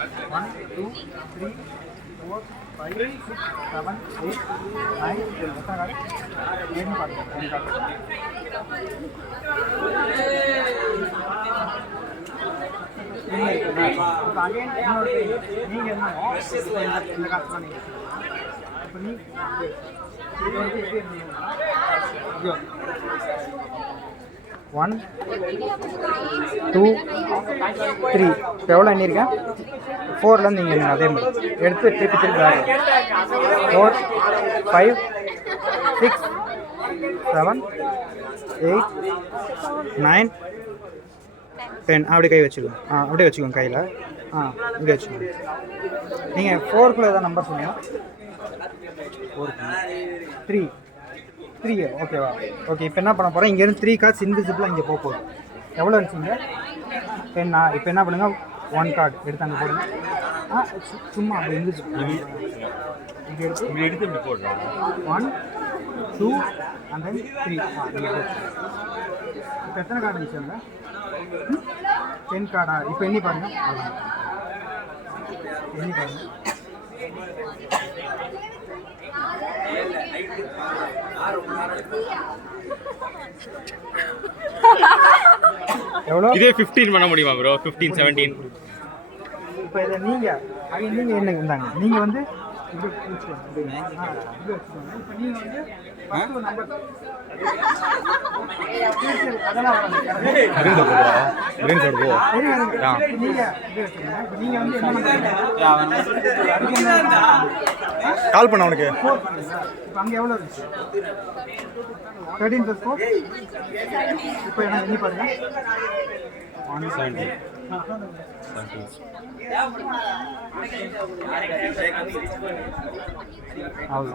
1 2 3 4 5 6 7 8 9 10 எத்தனை கார்டு? 10 பாருங்க. 10 கார்டு. இப்போ அகைன் இன்னொரு நீங்கள் என்ன இந்த காசு தான் நீங்கள் இப்போ நீ இது வந்து எப்படி இருந்தீங்கன்னா 1 2 3 இப்போ எவ்வளோ எண்ணிருக்கேன் 4லேருந்து நீங்கள் என்ன அதே மாதிரி எடுத்து திருப்பி 4 5 6 7 8 9 10 அப்படி கை வச்சுக்கோங்க. அப்படியே வச்சுக்கோங்க கையில். இப்படி வச்சுக்கோங்க. நீங்கள் 4க்குள்ளே ஏதாவது நம்பர் சொன்னீங்க. 3 ஓகேவா? ஓகே, இப்போ என்ன பண்ண போகிறோம், இங்கேருந்து 3 கார்ட்ஸ் இன்விசிபிளாக இங்கே போக போகுது. எவ்வளோ இருந்துச்சுங்க? 10. இப்போ என்ன பண்ணுங்கள், 1 கார்டு எடுத்து அங்கே போடுங்க. சும்மா அப்படி இன்விசிபிள் இப்படி எடுத்து இப்படி போடுறோம். 1 2 and then 3. இப்போ எத்தனை கார்டு இருந்துச்சுங்க? 10 கார்டா? இப்போ எண்ணி பாருங்க. எண்ணி பாருங்க. எவ்வளோ? இதே 15 பண்ண முடியுமா ப்ரோ? 15 17. இப்போ இதை நீங்கள் என்ன இருந்தாங்க, நீங்கள் வந்து இது வச்சுக்கோங்க. இப்போ நீங்கள் வந்து ஃபஸ்ட்டு நம்பர் அதெல்லாம் நீங்கள் வந்து கால் பண்ண அவனுக்கு. இப்போ அங்கே எவ்வளோ இருந்துச்சு? 13 + 4. இப்போ என்ன எண்ணி பாருங்க. 170. அவ்வளோ